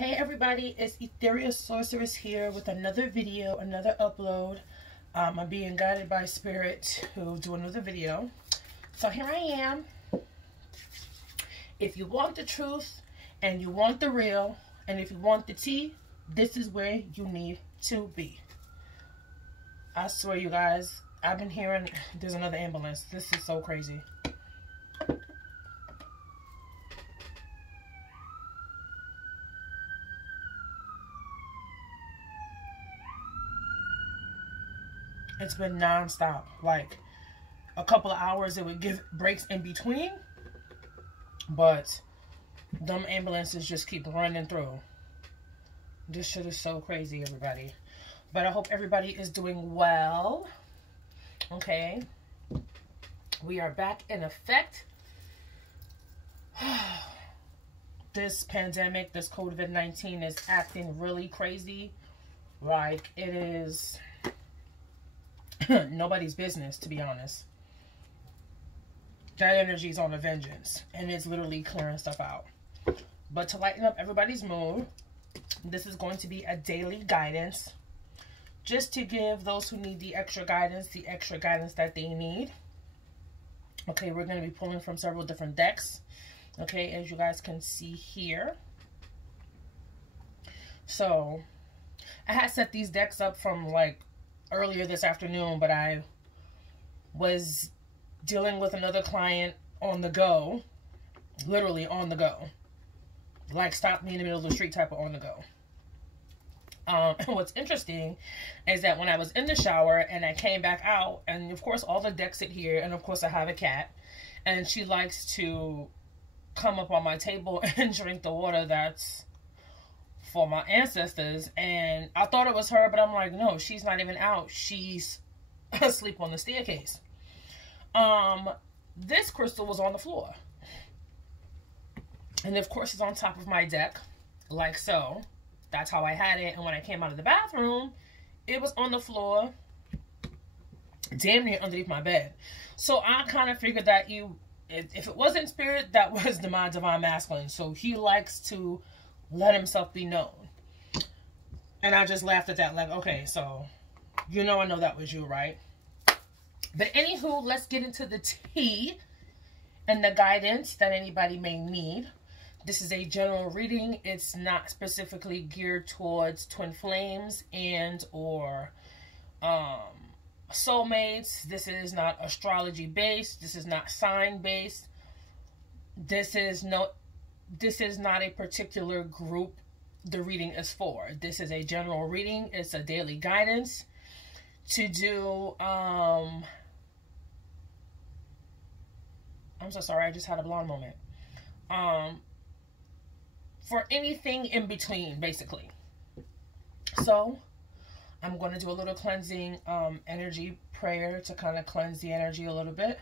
Hey everybody, it's Ethereal Sorceress here with another video, another upload. I'm being guided by Spirit to do another video. So here I am. If you want the truth and you want the real and if you want the tea, this is where you need to be. I swear you guys, I've been hearing there's another ambulance. This is so crazy. It's been non-stop. Like a couple of hours it would give breaks in between, but them ambulances just keep running through. This shit is so crazy, everybody. But I hope everybody is doing well. Okay, we are back in effect. This pandemic, this COVID-19 is acting really crazy. Like, it is nobody's business, to be honest. That energy is on a vengeance, and it's literally clearing stuff out. But to lighten up everybody's mood, this is going to be a daily guidance, just to give those who need the extra guidance that they need. Okay, we're going to be pulling from several different decks, okay, as you guys can see here. So I had set these decks up from like earlier this afternoon, but I was dealing with another client on the go, literally on the go, like stop me in the middle of the street type of on the go. And what's interesting is that when I was in the shower and I came back out, and of course all the decks sit here, and of course I have a cat, and she likes to come up on my table and drink the water that's for my ancestors. And I thought it was her, but I'm like, no, she's not even out. She's asleep on the staircase. This crystal was on the floor. And of course it's on top of my deck, like so. That's how I had it. And when I came out of the bathroom, it was on the floor, damn near underneath my bed. So I kind of figured that if it wasn't Spirit, that was my divine masculine. So he likes to let himself be known. And I just laughed at that, like, okay, so I know that was you, right? But anywho, let's get into the tea and the guidance that anybody may need. This is a general reading. It's not specifically geared towards twin flames and or soulmates. This is not astrology based. This is not sign based. This is not a particular group the reading is for. This is a general reading. It's a daily guidance to do, I'm so sorry, I just had a blonde moment. For anything in between, basically. So, I'm going to do a little cleansing energy prayer to kind of cleanse the energy a little bit.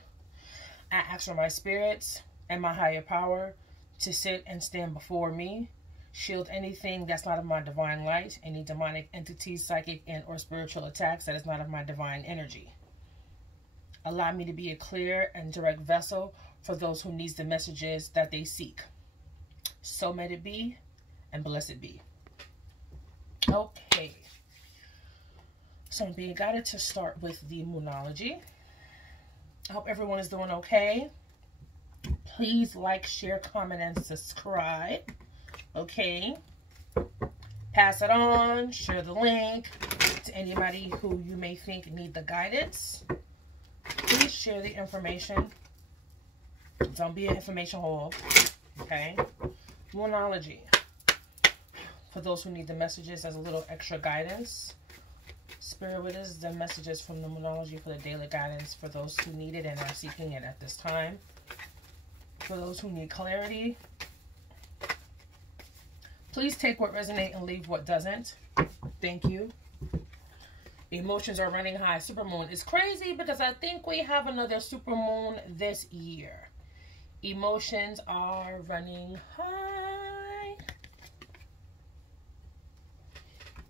I ask for my spirits and my higher power to sit and stand before me, shield anything that's not of my divine light, any demonic entities, psychic and or spiritual attacks that is not of my divine energy. Allow me to be a clear and direct vessel for those who need the messages that they seek. So may it be, and blessed be. Okay. So I'm being guided to start with the Moonology. I hope everyone is doing okay. Please like, share, comment, and subscribe. Okay. Pass it on. Share the link to anybody who you may think need the guidance. Please share the information. Don't be an information hog. Okay. Moonology. For those who need the messages as a little extra guidance. Spirit, what is the messages from the Moonology for the daily guidance for those who need it and are seeking it at this time? For those who need clarity, please take what resonates and leave what doesn't. Thank you. Emotions are running high. Supermoon is crazy because I think we have another supermoon this year. Emotions are running high.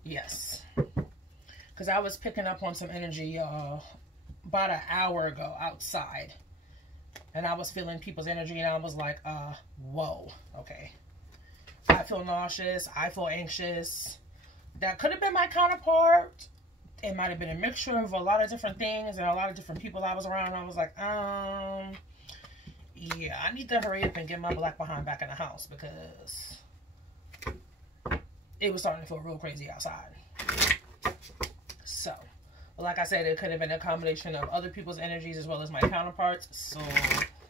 Yes. Because I was picking up on some energy about an hour ago outside. And I was feeling people's energy and I was like, whoa, okay. I feel nauseous. I feel anxious. That could have been my counterpart. It might have been a mixture of a lot of different things and a lot of different people I was around. I was like, yeah, I need to hurry up and get my black behind back in the house because it was starting to feel real crazy outside. So, like I said, it could have been a combination of other people's energies as well as my counterparts. So,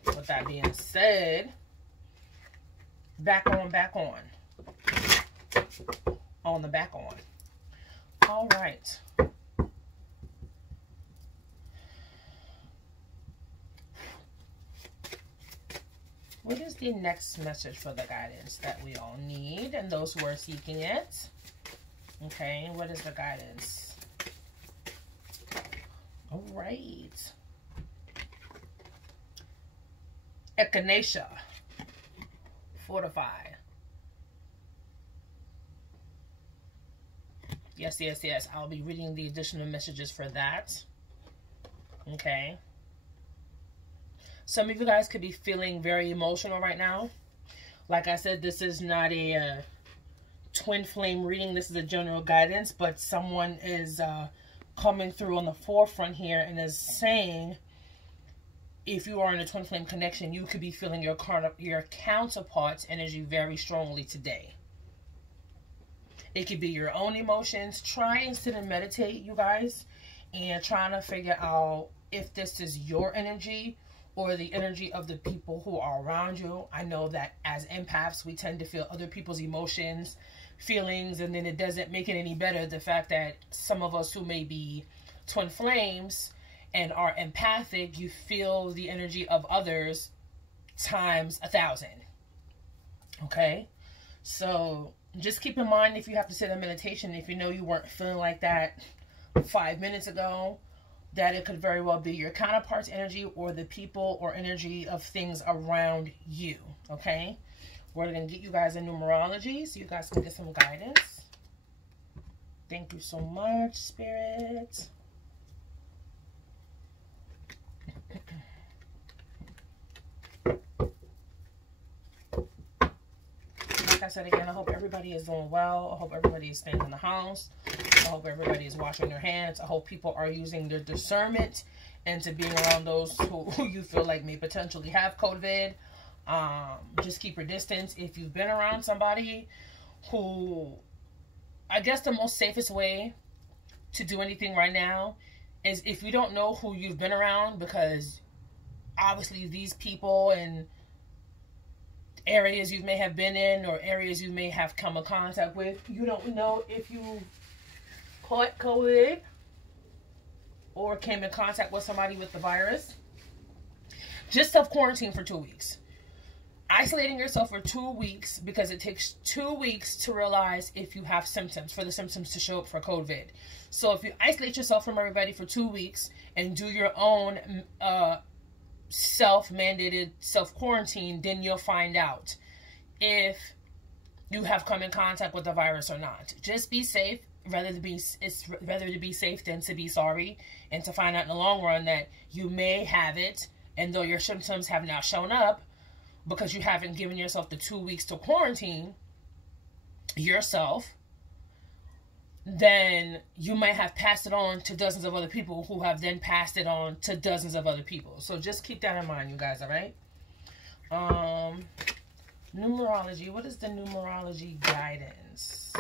with that being said, back on. On the back on. All right. What is the next message for the guidance that we all need and those who are seeking it? Okay, what is the guidance? All right. Echinacea. Fortify. Yes. I'll be reading the additional messages for that. Okay. Some of you guys could be feeling very emotional right now. Like I said, this is not a twin flame reading. This is a general guidance, but someone is coming through on the forefront here and is saying, if you are in a twin flame connection, you could be feeling your counterpart's energy very strongly today. It could be your own emotions. Try and sit and meditate, you guys, and trying to figure out if this is your energy or the energy of the people who are around you. I know that as empaths, we tend to feel other people's emotions, feelings, and then it doesn't make it any better the fact that some of us who may be twin flames and are empathic, you feel the energy of others times 1,000. Okay? So just keep in mind, if you have to sit in meditation, if you know you weren't feeling like that 5 minutes ago, that it could very well be your counterpart's energy or the people or energy of things around you. Okay? We're going to get you guys a numerology so you guys can get some guidance. Thank you so much, Spirit. Like I said again, I hope everybody is doing well. I hope everybody is staying in the house. I hope everybody is washing their hands. I hope people are using their discernment into being around those who you feel like may potentially have COVID. Just keep your distance. If you've been around somebody who, I guess the most safest way to do anything right now is if you don't know who you've been around, because obviously these people and areas you may have been in or areas you may have come in contact with, you don't know if you caught COVID or came in contact with somebody with the virus. Just self-quarantine for 2 weeks. Isolating yourself for 2 weeks, because it takes 2 weeks to realize if you have symptoms, for the symptoms to show up for COVID. So if you isolate yourself from everybody for 2 weeks and do your own self-mandated self-quarantine, then you'll find out if you have come in contact with the virus or not. Just be safe. Rather to be safe than to be sorry, and to find out in the long run that you may have it, and though your symptoms have not shown up because you haven't given yourself the 2 weeks to quarantine yourself, then you might have passed it on to dozens of other people who have then passed it on to dozens of other people. So just keep that in mind, you guys, all right? Numerology. What is the numerology guidance?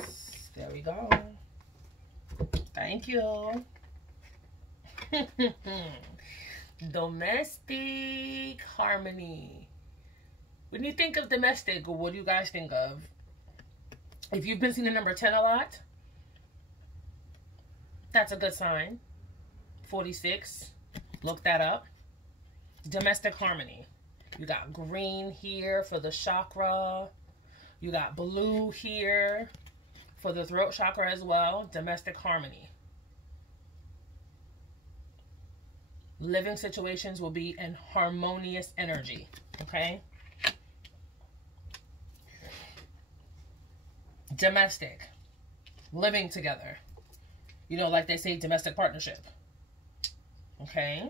There we go. Thank you. Domestic harmony. When you think of domestic, what do you guys think of? If you've been seeing the number 10 a lot, that's a good sign. 46. Look that up. Domestic harmony. You got green here for the chakra. You got blue here for the throat chakra as well. Domestic harmony. Living situations will be in harmonious energy. Okay? Domestic. Living together. You know, like they say, domestic partnership. Okay?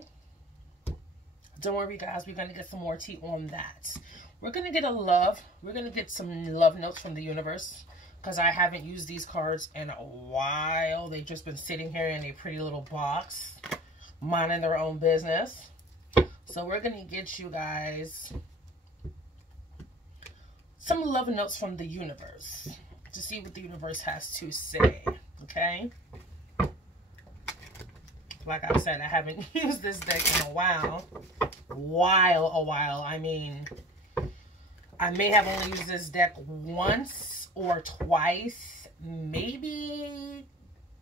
Don't worry, guys. We're going to get some more tea on that. We're going to get we're going to get some love notes from the universe, because I haven't used these cards in a while. They've just been sitting here in a pretty little box, minding their own business. So we're going to get you guys some love notes from the universe to see what the universe has to say, okay? Like I said, I haven't used this deck in a while. A while. I mean, I may have only used this deck once or twice, maybe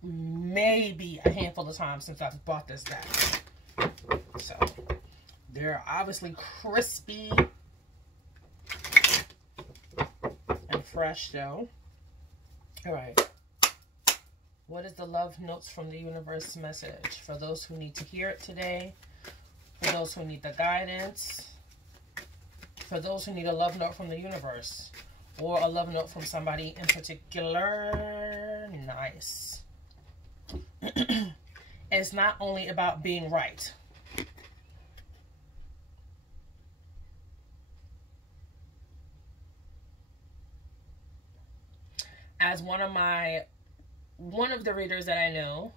a handful of times since I've bought this deck. So, they're obviously crispy and fresh, though. All right. What is the love notes from the universe message for those who need to hear it today? For those who need the guidance? For those who need a love note from the universe? Or a love note from somebody in particular? Nice. It's not only about being right. As one of the readers that I know,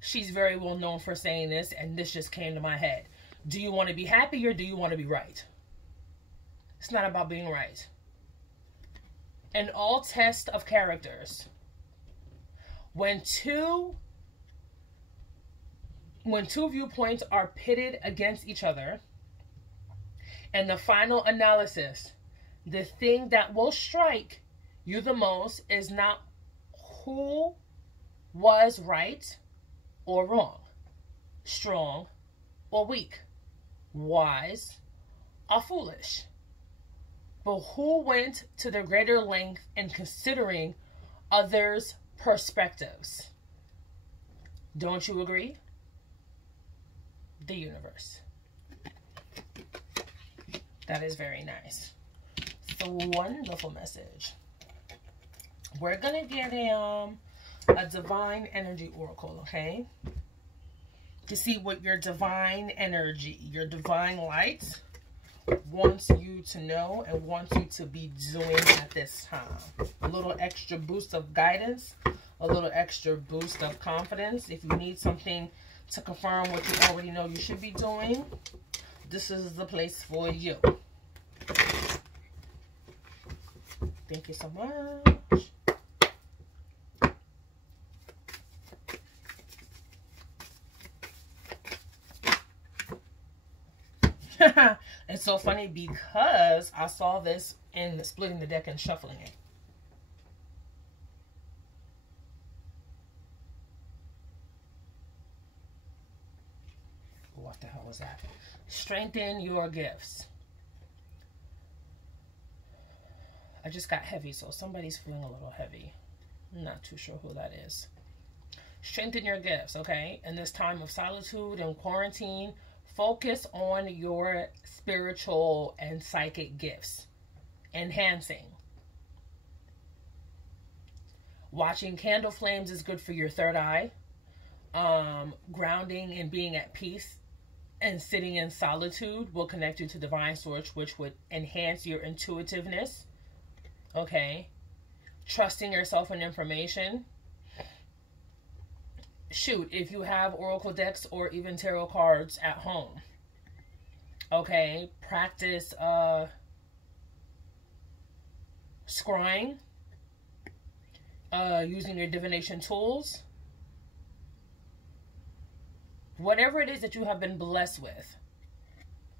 she's very well known for saying this, and this just came to my head. Do you want to be happy or do you want to be right? It's not about being right. In all tests of characters, when two viewpoints are pitted against each other, and the final analysis, the thing that will strike you the most is not who was right or wrong, strong or weak, wise or foolish, but who went to the greater length in considering others' perspectives. Don't you agree? The universe. That is very nice. It's a wonderful message. We're going to get a divine energy oracle, okay? To see what your divine energy, your divine light wants you to know and wants you to be doing at this time. A little extra boost of guidance, a little extra boost of confidence. If you need something to confirm what you already know you should be doing, this is the place for you. Thank you so much. It's so funny because I saw this in splitting the deck and shuffling it. What the hell was that? Strengthen your gifts. I just got heavy, so somebody's feeling a little heavy. I'm not too sure who that is. Strengthen your gifts, okay? In this time of solitude and quarantine, focus on your spiritual and psychic gifts. Enhancing. Watching candle flames is good for your third eye. Grounding and being at peace and sitting in solitude will connect you to divine source, which would enhance your intuitiveness. Okay. Trusting yourself in information. Shoot, if you have oracle decks or even tarot cards at home, okay, practice scrying, using your divination tools, whatever it is that you have been blessed with,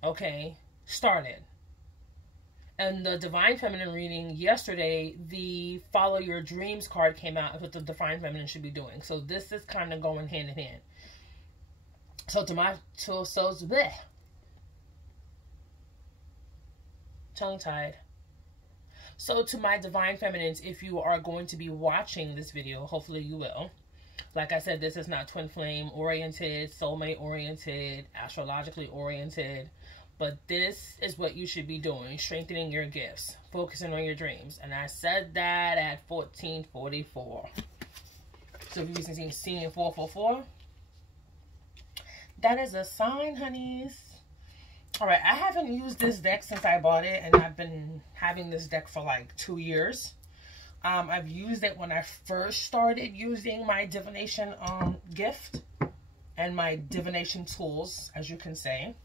okay, start it. And the Divine Feminine reading yesterday, the Follow Your Dreams card came out of what the Divine Feminine should be doing. So this is kind of going hand in hand. So tongue-tied. So to my Divine Feminines, if you are going to be watching this video, hopefully you will. Like I said, this is not twin flame oriented, soulmate oriented, astrologically oriented. But this is what you should be doing. Strengthening your gifts. Focusing on your dreams. And I said that at 1444. So if you've seen 444, that is a sign, honeys. All right, I haven't used this deck since I bought it, and I've been having this deck for like 2 years. I've used it when I first started using my divination gift and my divination tools, as you can say.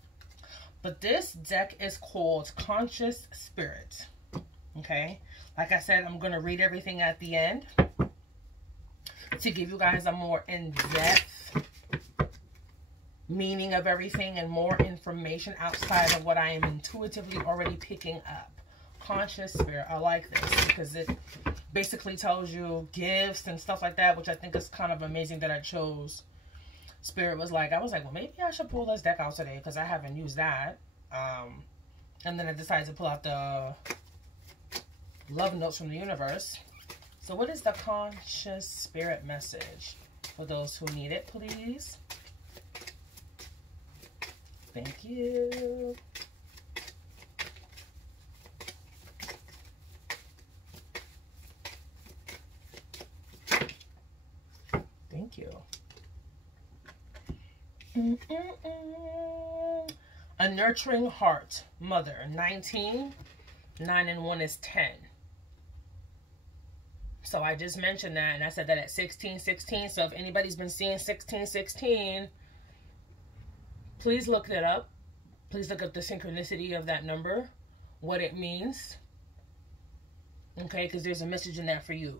But this deck is called Conscious Spirit. Okay, like I said, I'm going to read everything at the end to give you guys a more in-depth meaning of everything and more information outside of what I am intuitively already picking up. Conscious Spirit. I like this because it basically tells you gifts and stuff like that, which I think is kind of amazing that I chose. Spirit was like, I was like, well, maybe I should pull this deck out today because I haven't used that. And then I decided to pull out the Love Notes from the Universe. So what is the Conscious Spirit message for those who need it, please? Thank you. Thank you. A nurturing heart, mother, 19, 9 and 1 is 10. So I just mentioned that, and I said that at 1616. So if anybody's been seeing 1616, please look that up. Please look up the synchronicity of that number, what it means. Okay, because there's a message in there for you.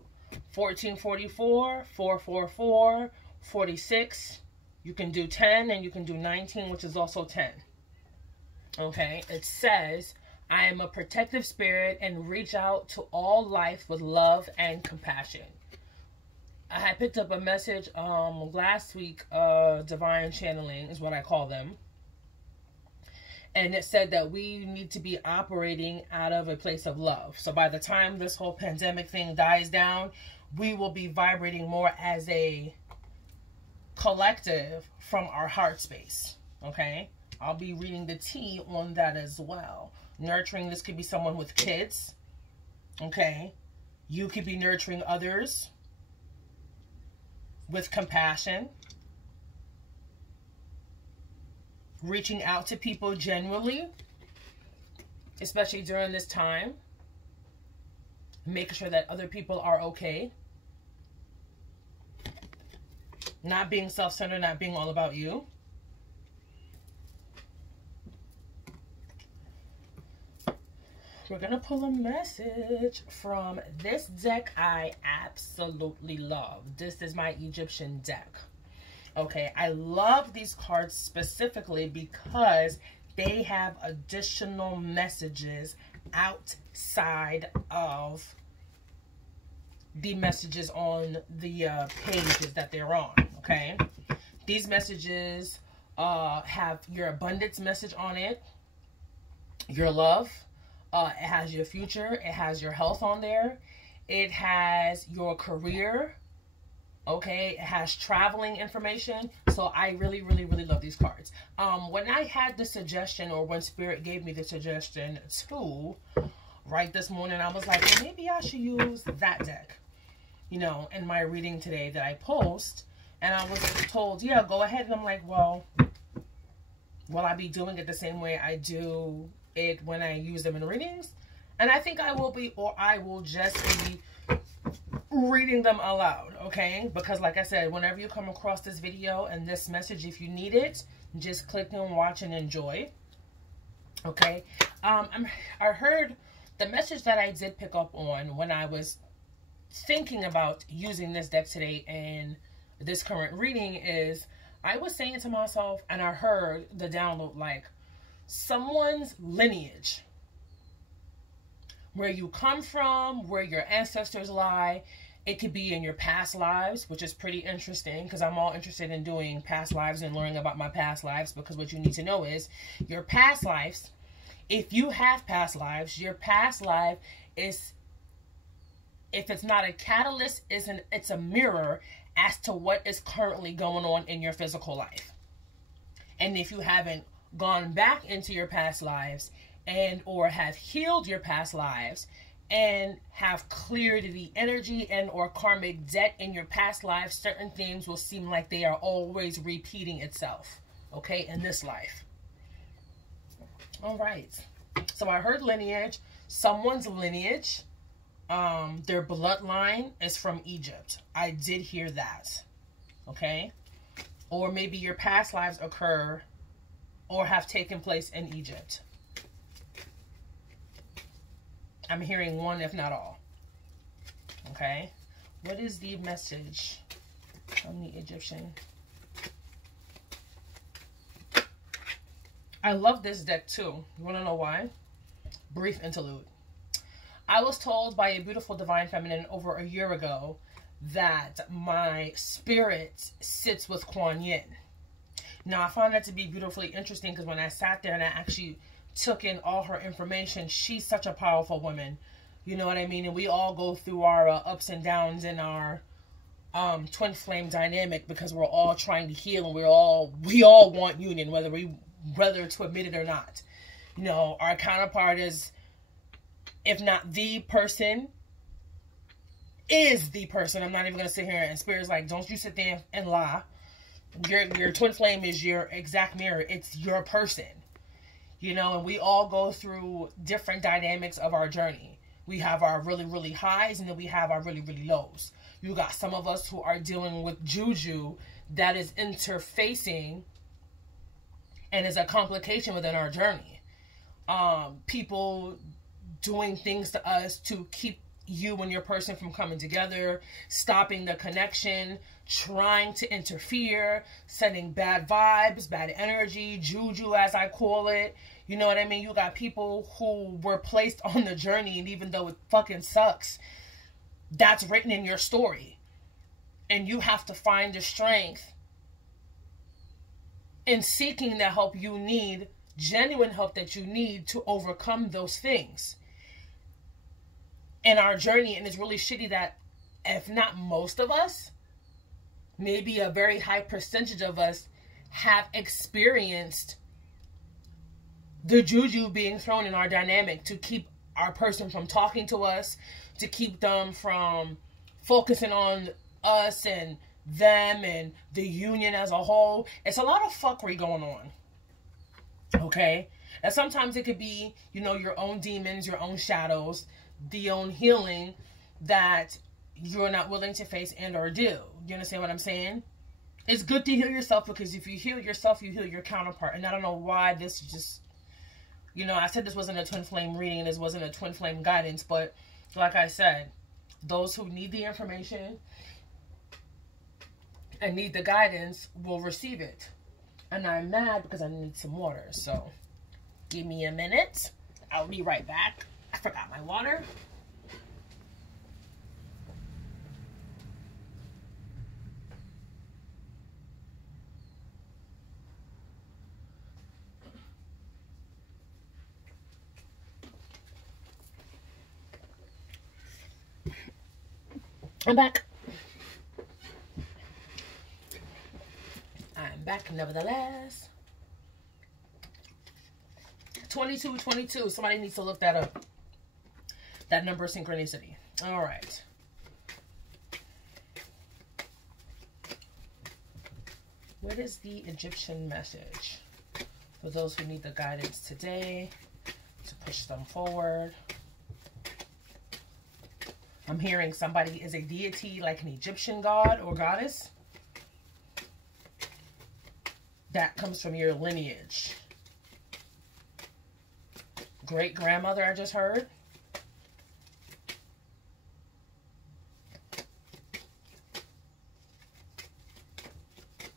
1444, 444, 46. You can do 10 and you can do 19, which is also 10. Okay, it says, I am a protective spirit and reach out to all life with love and compassion. I had picked up a message last week, divine channeling is what I call them. And it said that we need to be operating out of a place of love. So by the time this whole pandemic thing dies down, we will be vibrating more as a collective from our heart space. Okay? I'll be reading the tea on that as well. Nurturing, this could be someone with kids. Okay? You could be nurturing others with compassion. Reaching out to people genuinely, especially during this time. Making sure that other people are okay. Not being self-centered, not being all about you. We're going to pull a message from this deck I absolutely love. This is my Egyptian deck. Okay, I love these cards specifically because they have additional messages outside of the messages on the pages that they're on, okay? These messages have your abundance message on it, your love, it has your future, it has your health on there, it has your career, okay, it has traveling information. So I really, really, really love these cards. When I had the suggestion, or when Spirit gave me the suggestion to write this morning, I was like, well, maybe I should use that deck, you know, in my reading today that I post. And I was told, yeah, go ahead. And I'm like, well, will I be doing it the same way I do it when I use them in readings? And I think I will be, or I will just be reading them aloud, okay? Because like I said, whenever you come across this video and this message, if you need it, just click and watch and enjoy, okay? I heard the message that I did pick up on when I was thinking about using this deck today and this current reading is, I was saying to myself, and I heard the download, like, someone's lineage, where you come from, where your ancestors lie. It could be in your past lives, which is pretty interesting because I'm all interested in doing past lives and learning about my past lives, because what you need to know is your past lives. If you have past lives, your past life is, if it's not a catalyst, it's a mirror as to what is currently going on in your physical life. And if you haven't gone back into your past lives and or have healed your past lives and have cleared the energy and or karmic debt in your past life, certain things will seem like they are always repeating itself, okay, in this life. All right. So I heard lineage. Someone's lineage, their bloodline is from Egypt. I did hear that. Okay? Or maybe your past lives occur or have taken place in Egypt. I'm hearing one, if not all. Okay? What is the message from the Egyptian? I love this deck too. You want to know why? Brief interlude. I was told by a beautiful divine feminine over a year ago that my spirit sits with Kuan Yin. Now, I found that to be beautifully interesting because when I sat there and I actually took in all her information, she's such a powerful woman. You know what I mean? And we all go through our ups and downs in our twin flame dynamic because we're all trying to heal and we all want union, whether to admit it or not. You know, our counterpart is, if not the person, is the person. I'm not even going to sit here and Spirit's like, don't you sit there and lie. Your twin flame is your exact mirror. It's your person. You know, and we all go through different dynamics of our journey. We have our really, really highs and then we have our really, really lows. You got some of us who are dealing with juju that is interfacing and is a complication within our journey. People doing things to us to keep you and your person from coming together, stopping the connection, trying to interfere, sending bad vibes, bad energy, juju as I call it. You know what I mean? You got people who were placed on the journey, and even though it fucking sucks, that's written in your story. And you have to find the strength in seeking the help you need, genuine help that you need to overcome those things in our journey. And it's really shitty that if not most of us, maybe a very high percentage of us have experienced the juju being thrown in our dynamic to keep our person from talking to us, to keep them from focusing on us and them and the union as a whole. It's a lot of fuckery going on. Okay? And sometimes it could be, you know, your own demons, your own shadows, the own healing that you're not willing to face and or do. You understand what I'm saying? It's good to heal yourself, because if you heal yourself, you heal your counterpart. And I don't know why this just, you know, I said this wasn't a twin flame reading, this wasn't a twin flame guidance, but like I said, those who need the information and need the guidance will receive it. And I'm mad because I need some water. So give me a minute. I'll be right back. I forgot my water. I'm back. I'm back nevertheless. 2222. Somebody needs to look that up. That number of synchronicity. All right. What is the Egyptian message for those who need the guidance today to push them forward? I'm hearing somebody is a deity, like an Egyptian god or goddess. That comes from your lineage. Great grandmother, I just heard.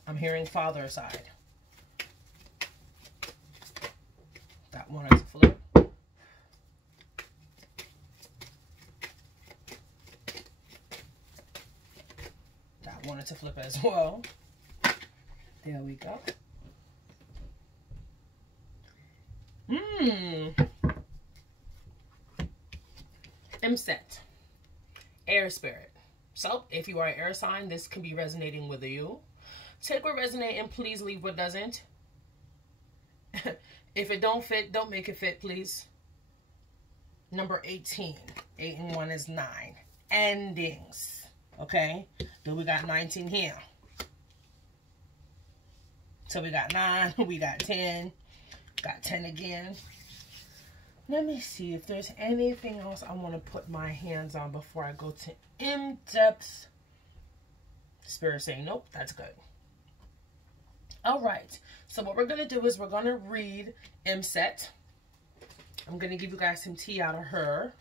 I'm hearing father side. That one is flip. That wanted to flip as well. There we go. Imset. Air spirit. So, if you are an air sign, this can be resonating with you. Take what resonates and please leave what doesn't. If it don't fit, don't make it fit, please. Number 18. 8 and 1 is 9. Endings. Okay? Then we got 19 here. So we got 9. We got 10. Got 10 again. Let me see if there's anything else I want to put my hands on before I go to in-depth. Spirit saying, nope, that's good. All right. So what we're going to do is we're going to read Imset. I'm going to give you guys some tea out of her.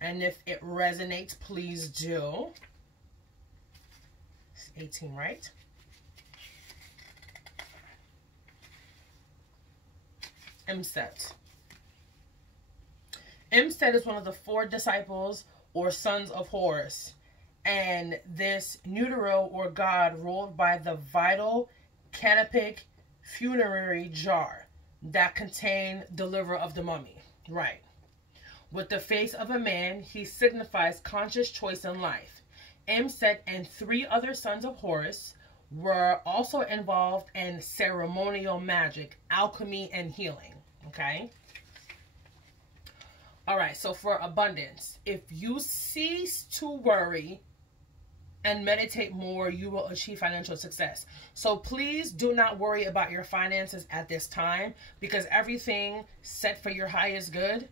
And if it resonates, please do. It's 18, right? Imset. Imset is one of the 4 disciples or sons of Horus. And this neutero or god ruled by the vital canopic funerary jar that contained the liver of the mummy. Right. With the face of a man, he signifies conscious choice in life. Imset and 3 other sons of Horus were also involved in ceremonial magic, alchemy, and healing. Okay? Alright, so for abundance, if you cease to worry and meditate more, you will achieve financial success. So please do not worry about your finances at this time, because everything set for your highest good,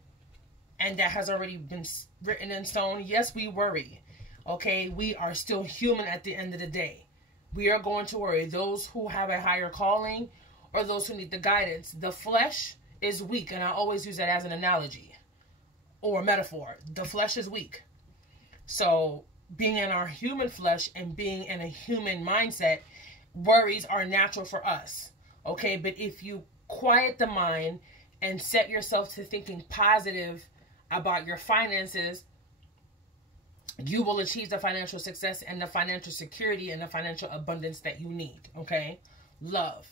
and that has already been written in stone. Yes, we worry. Okay, we are still human at the end of the day. We are going to worry. Those who have a higher calling or those who need the guidance. The flesh is weak, and I always use that as an analogy or a metaphor. The flesh is weak. So being in our human flesh and being in a human mindset, worries are natural for us. Okay, but if you quiet the mind and set yourself to thinking positive about your finances, you will achieve the financial success and the financial security and the financial abundance that you need. Okay? Love.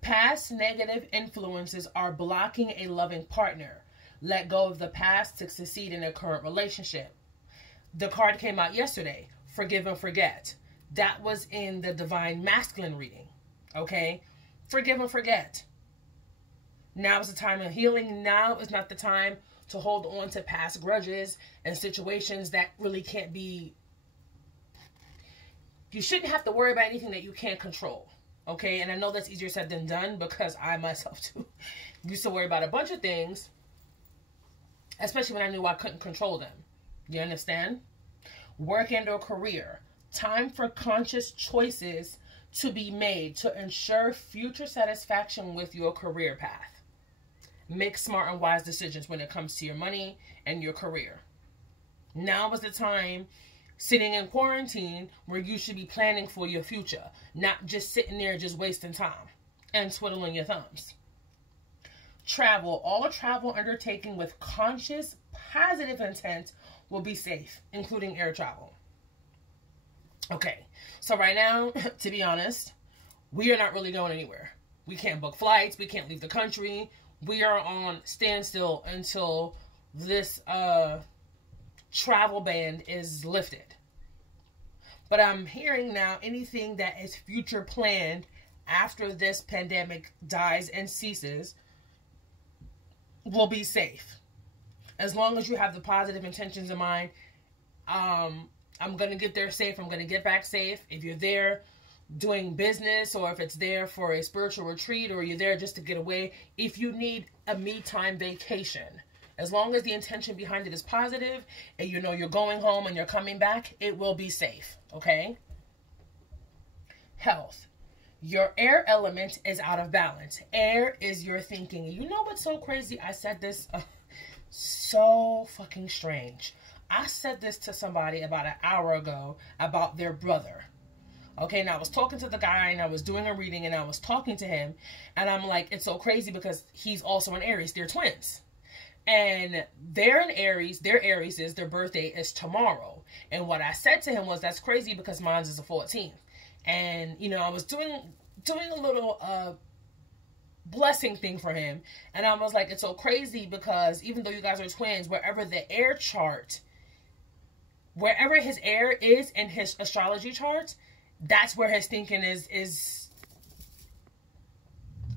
Past negative influences are blocking a loving partner. Let go of the past to succeed in a current relationship. The card came out yesterday. Forgive and forget. That was in the Divine Masculine reading. Okay? Forgive and forget. Now is the time of healing. Now is not the time to hold on to past grudges and situations that really can't be. You shouldn't have to worry about anything that you can't control. Okay? And I know that's easier said than done, because I myself too used to worry about a bunch of things, especially when I knew I couldn't control them. You understand? Work and or career. Time for conscious choices to be made to ensure future satisfaction with your career path. Make smart and wise decisions when it comes to your money and your career. Now is the time, sitting in quarantine, where you should be planning for your future, not just sitting there just wasting time and twiddling your thumbs. Travel. All travel undertaken with conscious, positive intent will be safe, including air travel. Okay, so right now, to be honest, we are not really going anywhere. We can't book flights. We can't leave the country. We are on standstill until this travel ban is lifted. But I'm hearing now anything that is future planned after this pandemic dies and ceases will be safe. As long as you have the positive intentions in mind. I'm going to get there safe. I'm going to get back safe. If you're there doing business, or if it's there for a spiritual retreat, or you're there just to get away, if you need a me time vacation, as long as the intention behind it is positive and you know you're going home and you're coming back, it will be safe. Okay? Health. Your air element is out of balance. Air is your thinking. You know what's so crazy? I said this so fucking strange. I said this to somebody about an hour ago about their brother. Okay, and I was talking to the guy, and I was doing a reading, and I was talking to him, and I'm like, it's so crazy because he's also an Aries. They're twins. And they're in Aries. Their Aries is, their birthday is tomorrow. And what I said to him was, that's crazy because mine's is the 14th. And, you know, I was doing a little blessing thing for him. And I was like, it's so crazy because even though you guys are twins, wherever the air chart, wherever his air is in his astrology chart, that's where his thinking is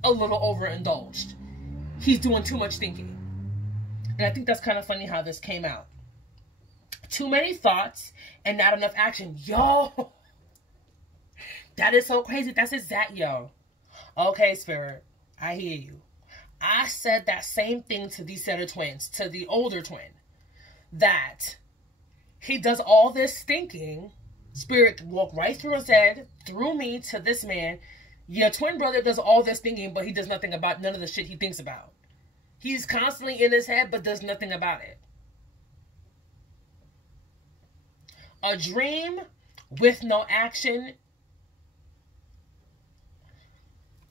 a little overindulged. He's doing too much thinking. And I think that's kind of funny how this came out. Too many thoughts and not enough action. Yo, that is so crazy. That's exact, yo. Okay, Spirit, I hear you. I said that same thing to these set of twins, to the older twin, that he does all this thinking. Spirit walked right through his head, through me to this man. Your twin brother does all this thinking, but he does nothing about none of the shit he thinks about. He's constantly in his head, but does nothing about it. A dream with no action.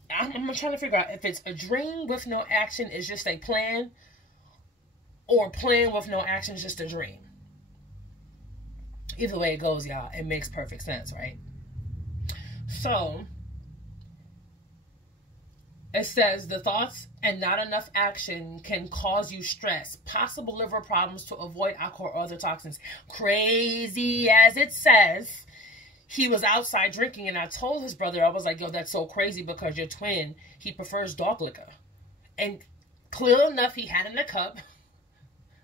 I'm trying to figure out if it's a dream with no action is just a plan, or plan with no action is just a dream. Either way it goes, y'all, it makes perfect sense, right? So, it says the thoughts and not enough action can cause you stress, possible liver problems to avoid alcohol or other toxins. Crazy as it says, he was outside drinking, and I told his brother, I was like, yo, that's so crazy because your twin, he prefers dog liquor. And clear enough, he had in the cup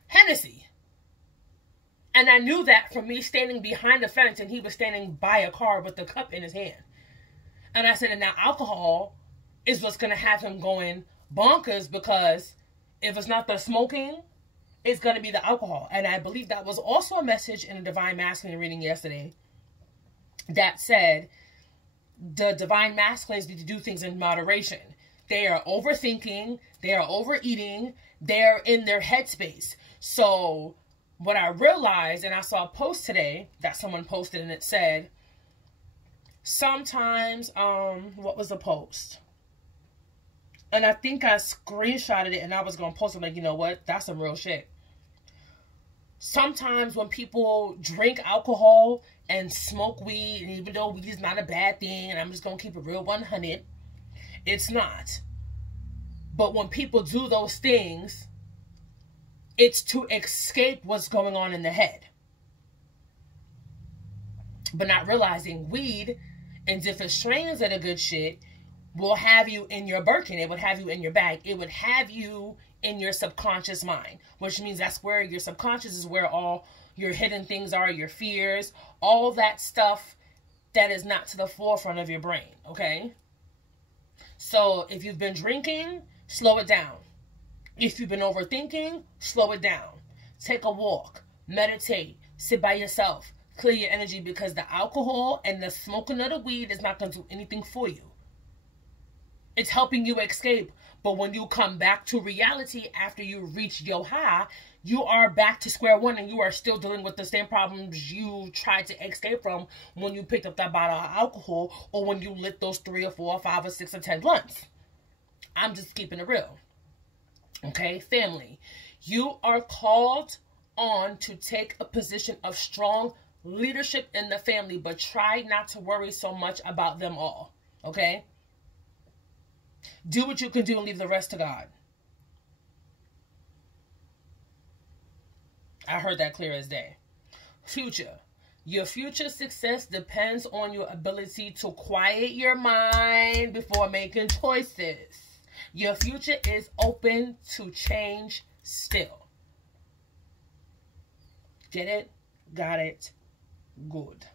Hennessy. And I knew that from me standing behind the fence and he was standing by a car with the cup in his hand. And I said, and now alcohol is what's going to have him going bonkers, because if it's not the smoking, it's going to be the alcohol. And I believe that was also a message in a Divine Masculine reading yesterday that said the Divine Masculines need to do things in moderation. They are overthinking, they are overeating, they're in their headspace. So what I realized, and I saw a post today that someone posted, and it said, sometimes, what was the post? And I think I screenshotted it, and I was going to post it, like, you know what? That's some real shit. Sometimes when people drink alcohol and smoke weed, and even though weed is not a bad thing, and I'm just going to keep it real 100, it's not. But when people do those things, it's to escape what's going on in the head. But not realizing weed and different strains of the good shit will have you in your Birkin. It would have you in your bag. It would have you in your subconscious mind, which means that's where your subconscious is, where all your hidden things are, your fears, all that stuff that is not to the forefront of your brain, okay? So if you've been drinking, slow it down. If you've been overthinking, slow it down. Take a walk, meditate, sit by yourself, clear your energy, because the alcohol and the smoking of the weed is not going to do anything for you. It's helping you escape. But when you come back to reality after you reach your high, you are back to square one, and you are still dealing with the same problems you tried to escape from when you picked up that bottle of alcohol, or when you lit those 3 or 4 or 5 or 6 or 10 blunts. I'm just keeping it real. Okay, family, you are called on to take a position of strong leadership in the family, but try not to worry so much about them all, okay? Do what you can do and leave the rest to God. I heard that clear as day. Future. Your future success depends on your ability to quiet your mind before making choices. Your future is open to change still. Get it? Got it? Good.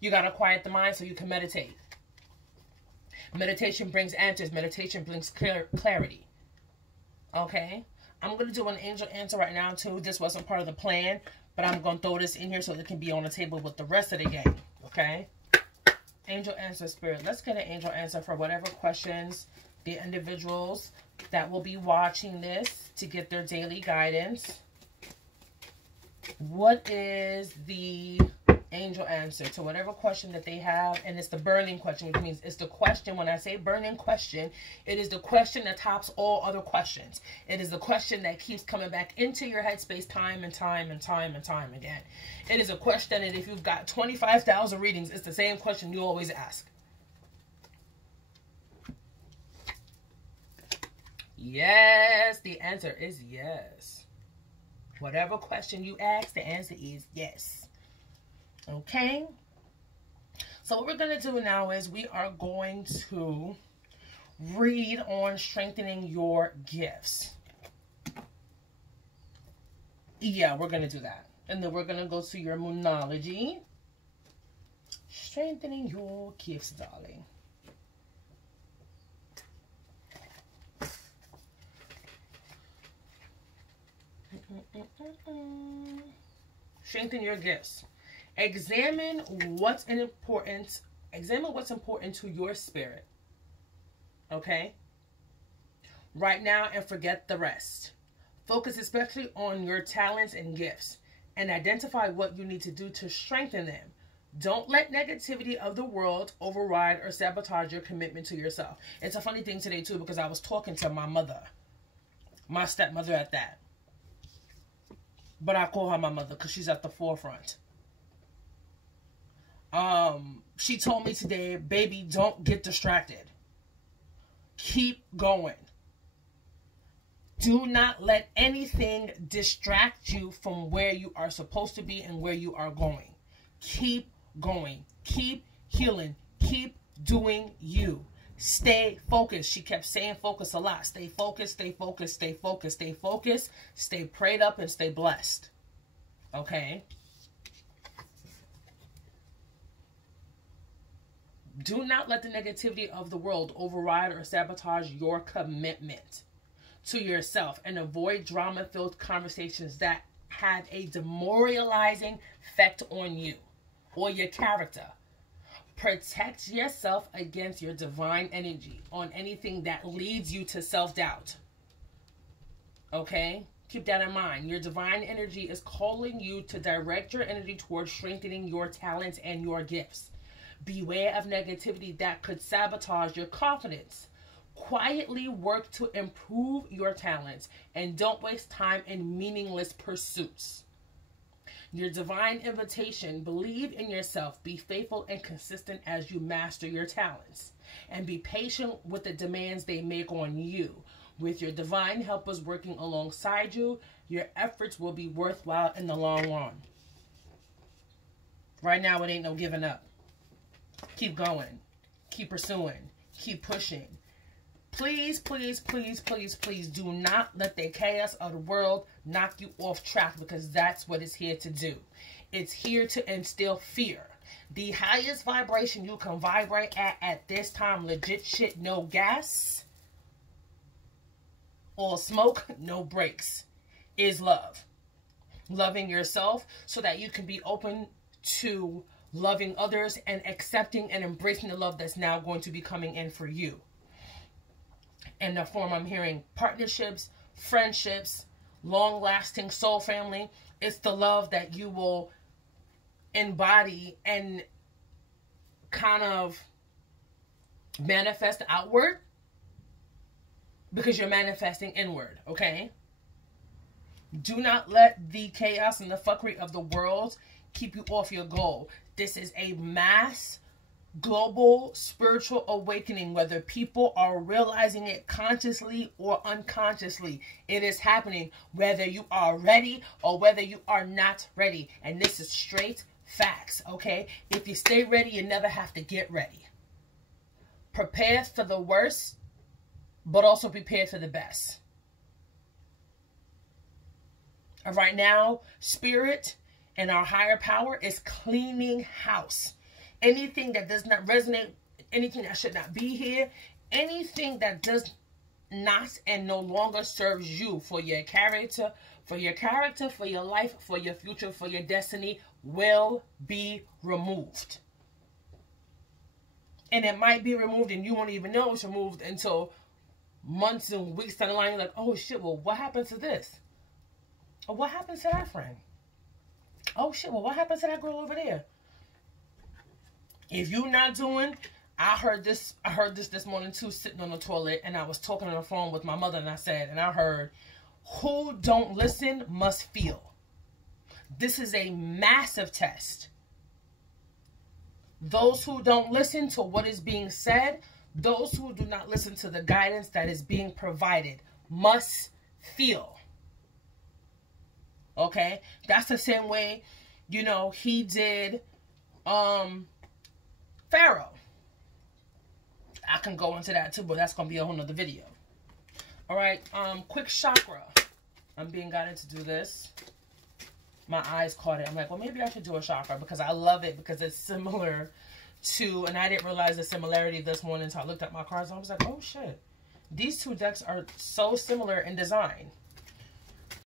You got to quiet the mind so you can meditate. Meditation brings answers. Meditation brings clarity. Okay? I'm going to do an angel answer right now, too. This wasn't part of the plan, but I'm going to throw this in here so it can be on the table with the rest of the game. Okay? Angel answer, Spirit. Let's get an angel answer for whatever questions the individuals that will be watching this to get their daily guidance. What is the angel answer to whatever question that they have? And it's the burning question, which means it's the question. When I say burning question, it is the question that tops all other questions. It is the question that keeps coming back into your headspace time and time and time and time again. It is a question that if you've got 25,000 readings, it's the same question you always ask. Yes, the answer is yes. Whatever question you ask, the answer is yes. Okay? So what we're going to do now is we are going to read on strengthening your gifts. Yeah, we're going to do that. And then we're going to go to your Moonology. Strengthening your gifts, darling. Strengthen your gifts. Examine what's important to your spirit. Okay? Right now, and forget the rest. Focus especially on your talents and gifts, and identify what you need to do to strengthen them. Don't let negativity of the world override or sabotage your commitment to yourself. It's a funny thing today, too, because I was talking to my mother. My stepmother at that. But I call her my mother because she's at the forefront. She told me today, baby, don't get distracted. Keep going. Do not let anything distract you from where you are supposed to be and where you are going. Keep going. Keep healing. Keep doing you. Stay focused. She kept saying focus a lot. Stay focused, stay focused, stay focused, stay focused. Stay prayed up and stay blessed. Okay? Do not let the negativity of the world override or sabotage your commitment to yourself, and avoid drama-filled conversations that have a demoralizing effect on you or your character. Protect yourself against your divine energy on anything that leads you to self-doubt. Okay? Keep that in mind. Your divine energy is calling you to direct your energy towards strengthening your talents and your gifts. Beware of negativity that could sabotage your confidence. Quietly work to improve your talents and don't waste time in meaningless pursuits. Your divine invitation: believe in yourself, be faithful and consistent as you master your talents, and be patient with the demands they make on you. With your divine helpers working alongside you, your efforts will be worthwhile in the long run. Right now, it ain't no giving up. Keep going. Keep pursuing. Keep pushing. Please, please, please, please, please do not let the chaos of the world knock you off track, because that's what it's here to do. It's here to instill fear. The highest vibration you can vibrate at this time, legit shit, no gas, all smoke, no brakes, is love. Loving yourself so that you can be open to loving others and accepting and embracing the love that's now going to be coming in for you. In the form, I'm hearing partnerships, friendships, long-lasting soul family. It's the love that you will embody and kind of manifest outward, because you're manifesting inward, okay? Do not let the chaos and the fuckery of the world keep you off your goal. This is a mass global spiritual awakening, whether people are realizing it consciously or unconsciously. It is happening whether you are ready or whether you are not ready. And this is straight facts, okay? If you stay ready, you never have to get ready. Prepare for the worst, but also prepare for the best. Right now, spirit and our higher power is cleaning house. Anything that does not resonate, anything that should not be here, anything that does not and no longer serves you for your character, for your life, for your future, for your destiny, will be removed. And it might be removed and you won't even know it's removed until months and weeks down the line. You're like, oh shit, well, what happened to this? Or what happened to that friend? Oh shit, well, what happened to that girl over there? If you're not doing, I heard this morning too, sitting on the toilet, and I was talking on the phone with my mother, and I heard, who don't listen must feel. This is a massive test. Those who don't listen to what is being said, those who do not listen to the guidance that is being provided, must feel. Okay? That's the same way, you know, he did, Pharaoh. I can go into that too, but that's going to be a whole nother video. Alright, quick chakra. I'm being guided to do this. My eyes caught it. I'm like, well, maybe I should do a chakra, because I love it, because it's similar to, and I didn't realize the similarity this morning until I looked at my cards, and I was like, oh shit. These two decks are so similar in design.